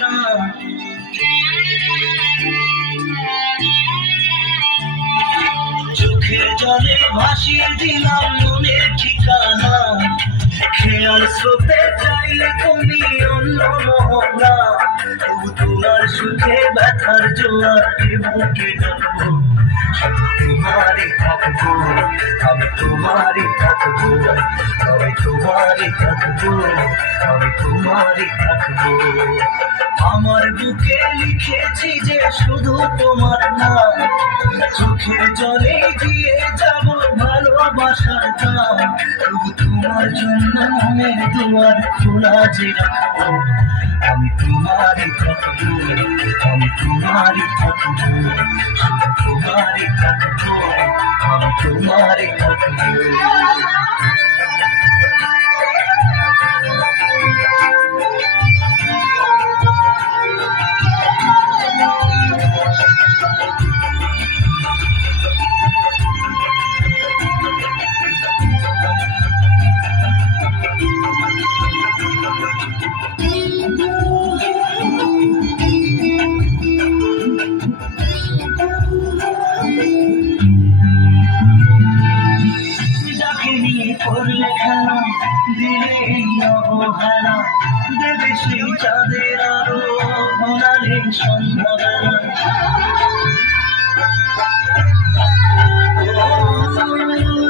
না। চোখের জলে ভাসিয়ে দিলাম মনের ঠিকানা, খেয়াল স্রোতে চাইলে তুমি অন্য মোহনা। তোমার সুখে ব্যথার জোয়ার বুকে ডাকবো, তোমারই থাকবো, আমি তোমারই থাকবো, আমি তোমারই থাকবো, আমি তোমারই থাকবো। আমার বুকে লিখেছি যে শুধু তোমার নাম, চোখের জলে দিয়ে যাব ভালোবাসার গান। তবু তোমার জন্য মনের দুয়ার খোলা যে রাখবো, আমি তোমারই থাকবো, আমি তোমারই থাকবো, শুধু তোমারই থাকবো, আমি তোমারই থাকবো। করলে খেলা দিলে অবহেলা, দেবে সেই চাঁদের আরো ভোলালে সন্ধ্যাবেলা।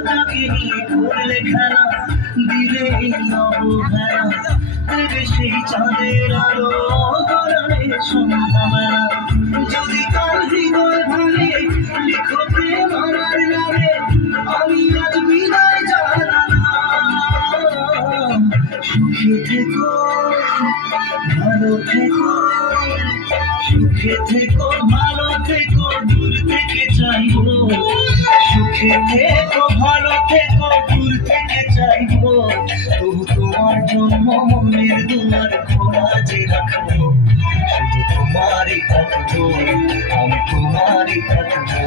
তাকে নিয়ে করলে খেলা দিলে অবহেলা, দেবে সেই চাঁদের আরো ভোলালে সন্ধ্যাবেলা। যদি কাল হৃদয় ভাঙে লিখো প্রেম আমার নামে, আমি আজ বিদায় জানালাম। সুখে থেকো, ভালো থেকো, সুখে থেকো, ভালো থেকো, দূর থেকে চাইবো। সুখে থেকো, ভালো থেকো, দূর থেকে চাইবো। তবু তোমার জন্য মনের দুয়ার খোলা যে রাখবো, শুধু তোমারই থাকবো, আমি তোমারই থাকবো,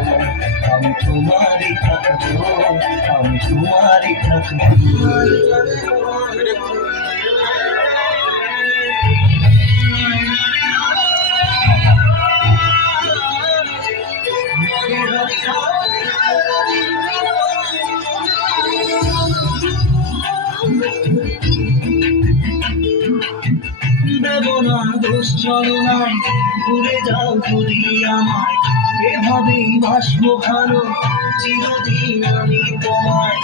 আমি তোমারই থাকবো, আমি তোমারই থাকবো। দেব না দোষ চলনায়, ভুলে যাও যদি আমায়, এভাবেই বাসবো ভালো চিরদিন আমি তোমায়।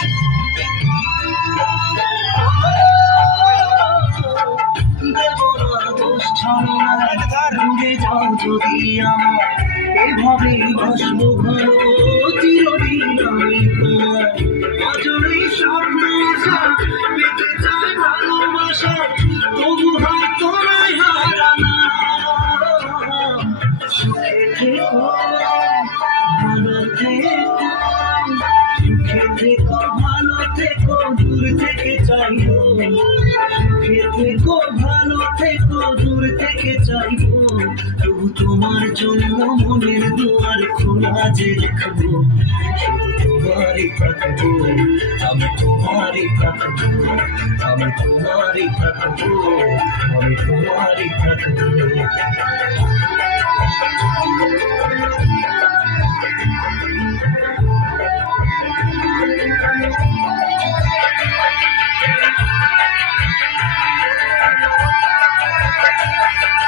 দেব না দোষ চলনায়, ভুলে যাও যদি আমায়, এভাবেই বাসবো ভালো চিরদিন আমি তোমায়। অজরে স্বপ্ন আশা পেতে চাই ভালোবাসা, তবু হয়তো নয় হারানা। সুখে থেকো, ভালো থেকো, সুখে থেকো, ভালো থেকো, দূর থেকে চাইবো। সুখে থেকো, ভালো থেকো, দূর থেকে চাইবো। তবু তোমার জন্য মনের দুয়ার খোলা যে রাখবো, শুধু তোমারই থাকবো, আমি তোমারই থাকবো, আমি তোমারই থাকবো, আমি তোমারই থাকবো।